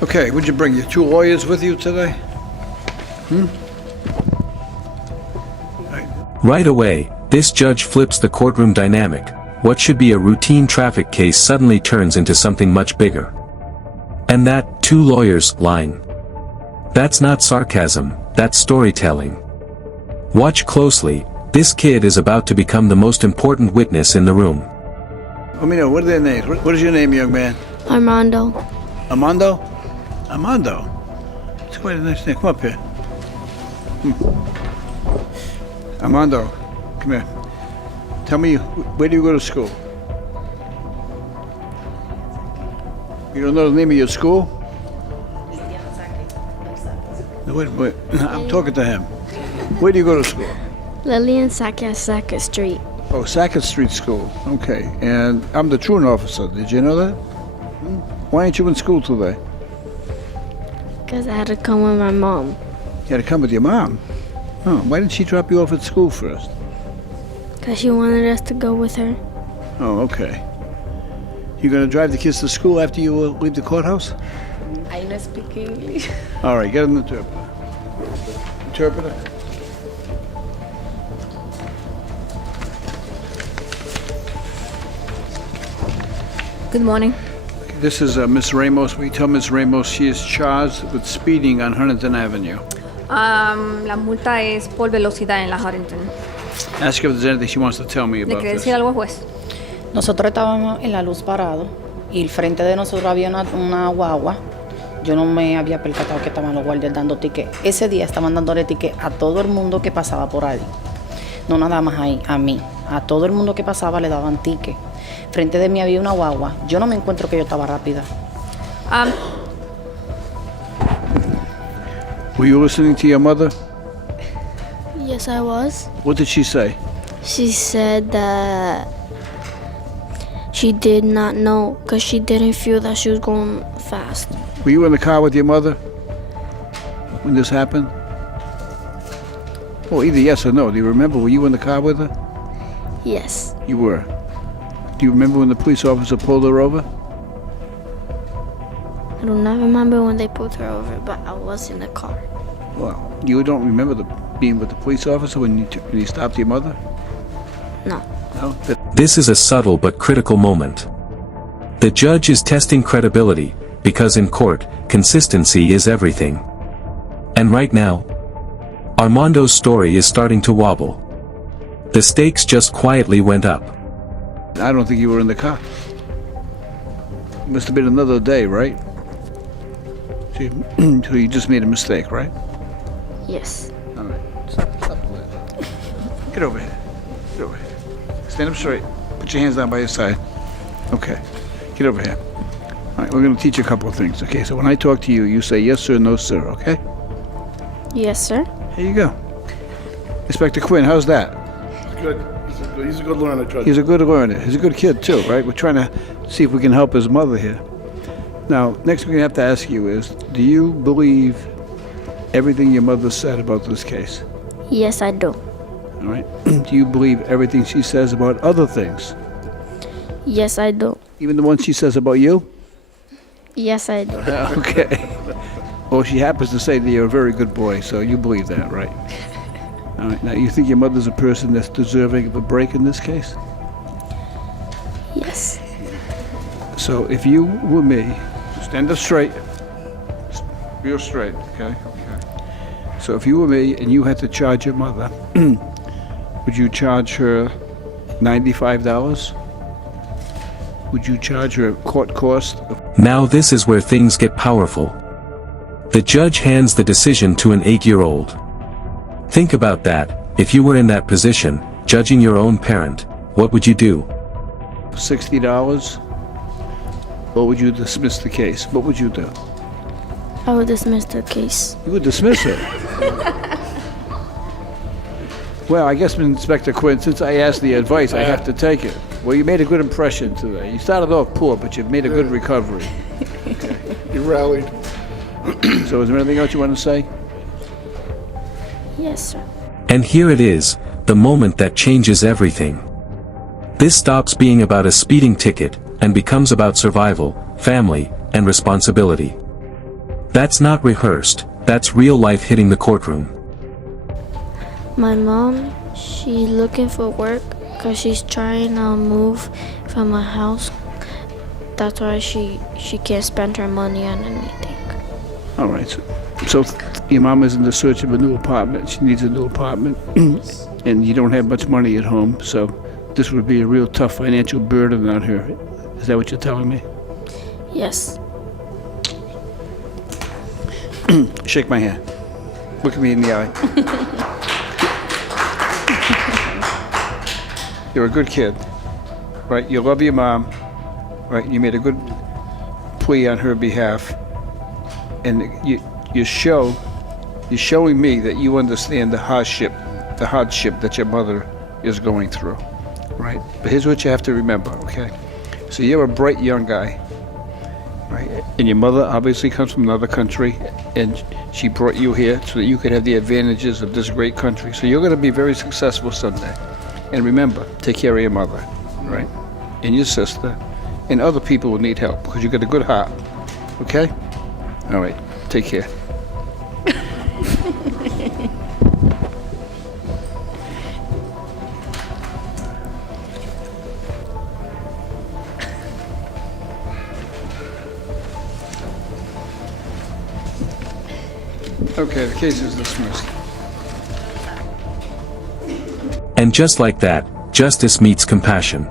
Okay, what'd you bring? Your two lawyers with you today? Right away, this judge flips the courtroom dynamic. What should be a routine traffic case suddenly turns into something much bigger. And that, two lawyers, line. That's not sarcasm, that's storytelling. Watch closely, this kid is about to become the most important witness in the room. Let me know, what are their names? What is your name, young man? Armando. Armando? Armando? It's quite a nice name. Come up here. Armando, come here. Tell me, where do you go to school? You don't know the name of your school? No, wait. I'm talking to him. Where do you go to school? Lillian Sackett Street. Oh, Sackett Street School. Okay. And I'm the truant officer. Did you know that? Why aren't you in school today? Because I had to come with my mom. You had to come with your mom. Oh, why didn't she drop you off at school first? Because she wanted us to go with her. Oh, okay. You gonna drive the kids to school after you leave the courthouse? I don't speak English. All right, get an interpreter. Interpreter? Good morning. This is Miss Ramos. We tell Miss Ramos she is charged with speeding on Huntington Avenue. La multa es por velocidad en la Harrington. Ask her if there's anything she wants to tell me ¿Le about quiere this. decir algo al juez? Nosotros estábamos en la luz parado y al frente de nosotros había una guagua. Yo no me había percatado que estaban los guardias dando ticket. Ese día estaban dándole ticket a todo el mundo que pasaba por ahí. No nada más ahí, a mí. A todo el mundo que pasaba le daban ticket. Frente de mí había una guagua. Yo no me encuentro que yo estaba rápida. Were you listening to your mother? Yes, I was. What did she say? She said that she did not know because she didn't feel that she was going fast. Were you in the car with your mother when this happened? Well, either yes or no. Do you remember? Were you in the car with her? Yes. You were. Do you remember when the police officer pulled her over? I do not remember when they pulled her over, but I was in the car. Well, you don't remember being with the police officer when you stopped your mother? No. No? This is a subtle but critical moment. The judge is testing credibility, because in court, consistency is everything. And right now, Armando's story is starting to wobble. The stakes just quietly went up. I don't think you were in the car. Must have been another day, right? So you just made a mistake, right? Yes. All right. Stop the leg. Get over here. Get over here. Stand up straight. Put your hands down by your side. Okay. Get over here. All right, we're going to teach you a couple of things, okay? So when I talk to you, you say yes sir, no sir, okay? Yes, sir. Here you go. Inspector Quinn, how's that? Good. He's a good learner, Judge. He's a good learner. He's a good kid, too, right? We're trying to see if we can help his mother here. Now, next we're going to have to ask you is, do you believe everything your mother said about this case? Yes, I do. All right? Do you believe everything she says about other things? Yes, I do. Even the ones she says about you? Yes, I do. Okay. Well, she happens to say that you're a very good boy, so you believe that, right? All right. Now, you think your mother's a person that's deserving of a break in this case? Yes. So if you were me, stand up straight, real straight, okay? So if you were me and you had to charge your mother, would you charge her $95? Would you charge her court cost? Now this is where things get powerful. The judge hands the decision to an 8-year-old. Think about that. If you were in that position, judging your own parent, what would you do? $60? Or would you dismiss the case? What would you do? I would dismiss the case. You would dismiss it. Well, I guess, Inspector Quinn, since I asked the advice, I have to take it. Well, you made a good impression today. You started off poor, but you've made a good recovery. You rallied. So is there anything else you want to say? Yes, sir. And here it is, the moment that changes everything. This stops being about a speeding ticket, and becomes about survival, family, and responsibility. That's not rehearsed, that's real life hitting the courtroom. My mom, she's looking for work because she's trying to move from a house. That's why she can't spend her money on anything. All right, so your mom is in the search of a new apartment. She needs a new apartment, and you don't have much money at home, so this would be a real tough financial burden on her. Is that what you're telling me? Yes. Shake my hand. Look at me in the eye. You're a good kid, right? You love your mom, right? You made a good plea on her behalf, and you're showing me that you understand the hardship that your mother is going through, right? But here's what you have to remember, okay? So you're a bright young guy, right? And your mother obviously comes from another country, and she brought you here so that you could have the advantages of this great country. So you're going to be very successful someday. And remember, take care of your mother, right? And your sister, and other people who need help, because you got a good heart, okay? All right, take care. Okay, the case is dismissed. And just like that, justice meets compassion.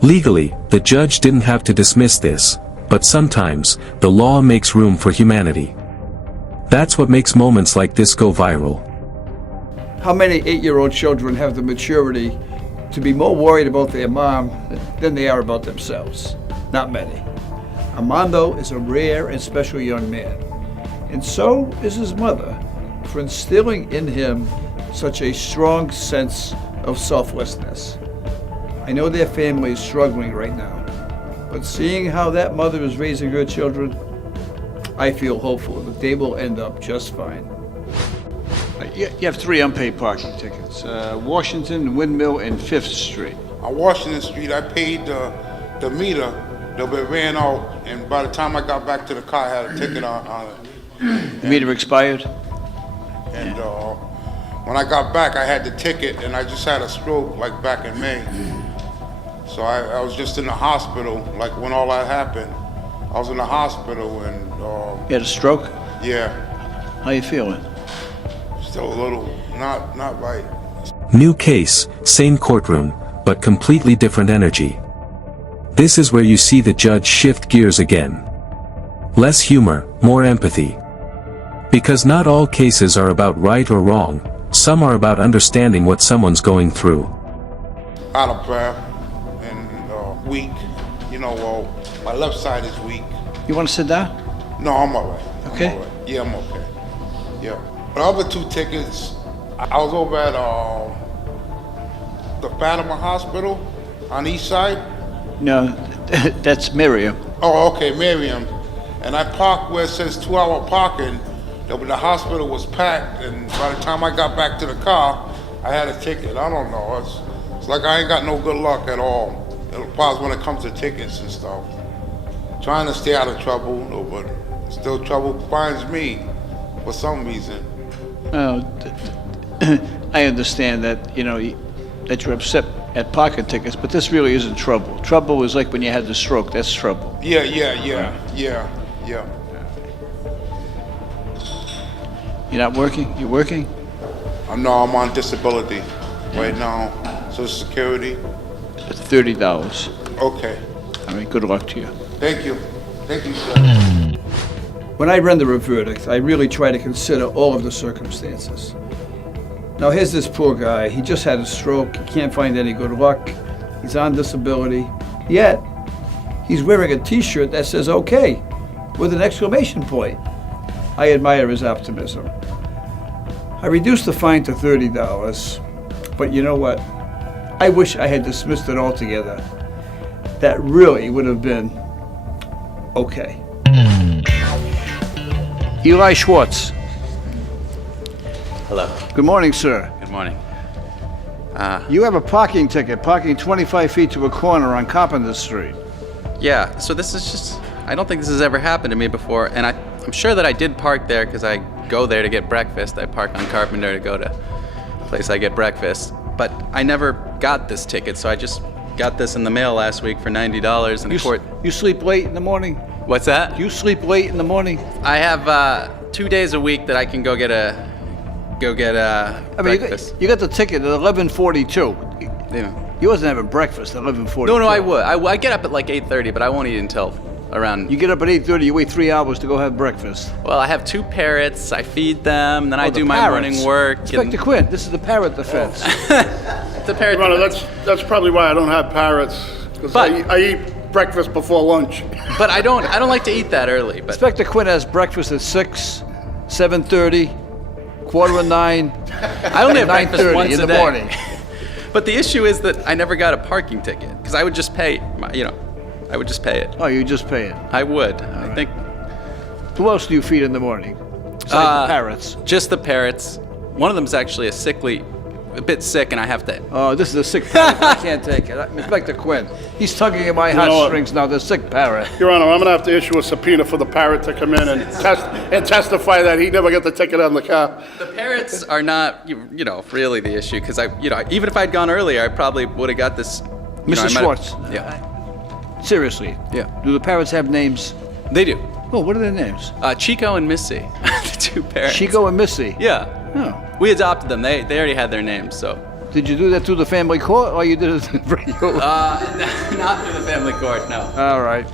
Legally, the judge didn't have to dismiss this, but sometimes, the law makes room for humanity. That's what makes moments like this go viral. How many 8-year-old children have the maturity to be more worried about their mom than they are about themselves? Not many. Armando is a rare and special young man, and so is his mother, for instilling in him such a strong sense of selflessness. I know their family is struggling right now, but seeing how that mother is raising her children, I feel hopeful that they will end up just fine. You have 3 unpaid parking tickets, Washington, Windmill, and 5th Street. On Washington Street, I paid the meter, but it ran out, and by the time I got back to the car, I had a ticket on it. The meter expired? And when I got back, I had the ticket, and I just had a stroke, like back in May. So I was just in the hospital, like when all that happened. I was in the hospital, and You had a stroke? yeah, How you feeling? still a little, not right. New case, same courtroom, but completely different energy. This is where you see the judge shift gears again. Less humor, more empathy. Because not all cases are about right or wrong, some are about understanding what someone's going through. Out of breath and weak. You know, my left side is weak. You want to sit down? No, I'm all right. Okay. I'm all right. Yeah, I'm okay. Yeah. The other 2 tickets, I was over at the Fatima Hospital on East Side. No, that's Miriam. Oh, okay, Miriam. And I parked where it says 2-hour parking. The hospital was packed, and by the time I got back to the car, I had a ticket. I don't know. It's like I ain't got no good luck at all. As far as when it comes to tickets and stuff. Trying to stay out of trouble, but still trouble finds me for some reason. I understand that, that you're upset at parking tickets, but this really isn't trouble. Trouble is like when you had the stroke, that's trouble. Yeah. You're not working? You're working? No, I'm on disability right now. Social Security. It's $30. Okay. All right, good luck to you. Thank you. Thank you, sir. When I render a verdict, I really try to consider all of the circumstances. Now here's this poor guy. He just had a stroke. He can't find any good luck. He's on disability. Yet, he's wearing a t-shirt that says okay, with an exclamation point. I admire his optimism. I reduced the fine to $30, but you know what? I wish I had dismissed it altogether. That really would have been okay. Eli Schwartz. Hello. Good morning, sir. Good morning. You have a parking ticket, parking 25 feet to a corner on Carpenter Street. Yeah, so this is just, I don't think this has ever happened to me before, and I'm sure that I did park there because I go there to get breakfast. I park on Carpenter to go to the place I get breakfast. But I never got this ticket, so I just got this in the mail last week for $90 in the court. You sleep late in the morning? What's that? You sleep late in the morning? I have 2 days a week that I can go get breakfast. You got the ticket at 11:42. Yeah. You wasn't having breakfast at 11:42. No, I would. I get up at like 8:30, but I won't eat until around. You get up at 8:30, you wait 3 hours to go have breakfast. Well, I have 2 parrots. I feed them, then I the do my parrots. morning work. Inspector Quinn, this is the parrot defense. The parrot. Your Honor, that's probably why I don't have parrots, because But- I eat breakfast before lunch. But I don't like to eat that early. But Inspector Quinn has breakfast at 6, 7:30, 8:45. I only have breakfast 9:30 once in a the day. morning. But the issue is that I never got a parking ticket because I would just pay. I would just pay it. Oh, you just pay it. I would. I think Who else do you feed in the morning? Besides the parrots. just the parrots. One of them's actually a bit sick, and I have to. Oh, this is a sick parrot. I can't take it. Inspector Quinn, he's tugging at my know what? heartstrings now, the sick parrot. Your Honor, I'm gonna have to issue a subpoena for the parrot to come in and testify that he never got the ticket on the car. The parrots are not, really the issue because even if I'd gone earlier, I probably would have got this. Mr. Schwartz, Yeah, seriously, yeah, do the parrots have names? they do. Oh, what are their names? Chico and Missy, the 2 parrots. Chico and Missy. Yeah, Oh. we adopted them. They already had their names, so. Did you do that through the family court, or you did it for you? Not through the family court, no. All right.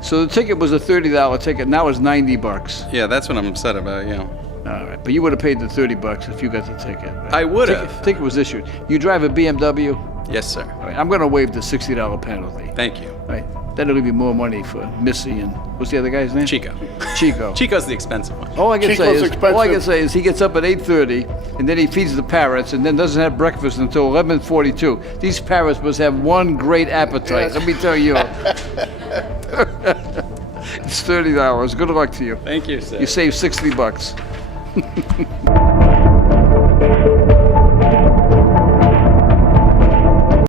So the ticket was a $30 ticket. Now it's $90. Yeah, that's what I'm upset about. Yeah. All right, but you would have paid the $30 if you got the ticket. Right? I would have. Ticket was issued. You drive a BMW. Yes, sir. All right, I'm going to waive the $60 penalty. Thank you. Right. That'll give you more money for Missy and what's the other guy's name? Chico. Chico. Chico's the expensive one. All I can Chico's expensive. say is he gets up at 8:30 and then he feeds the parrots and then doesn't have breakfast until 11:42. These parrots must have one great appetite. Let me tell you. It's $30. Good luck to you. Thank you, sir. You save $60.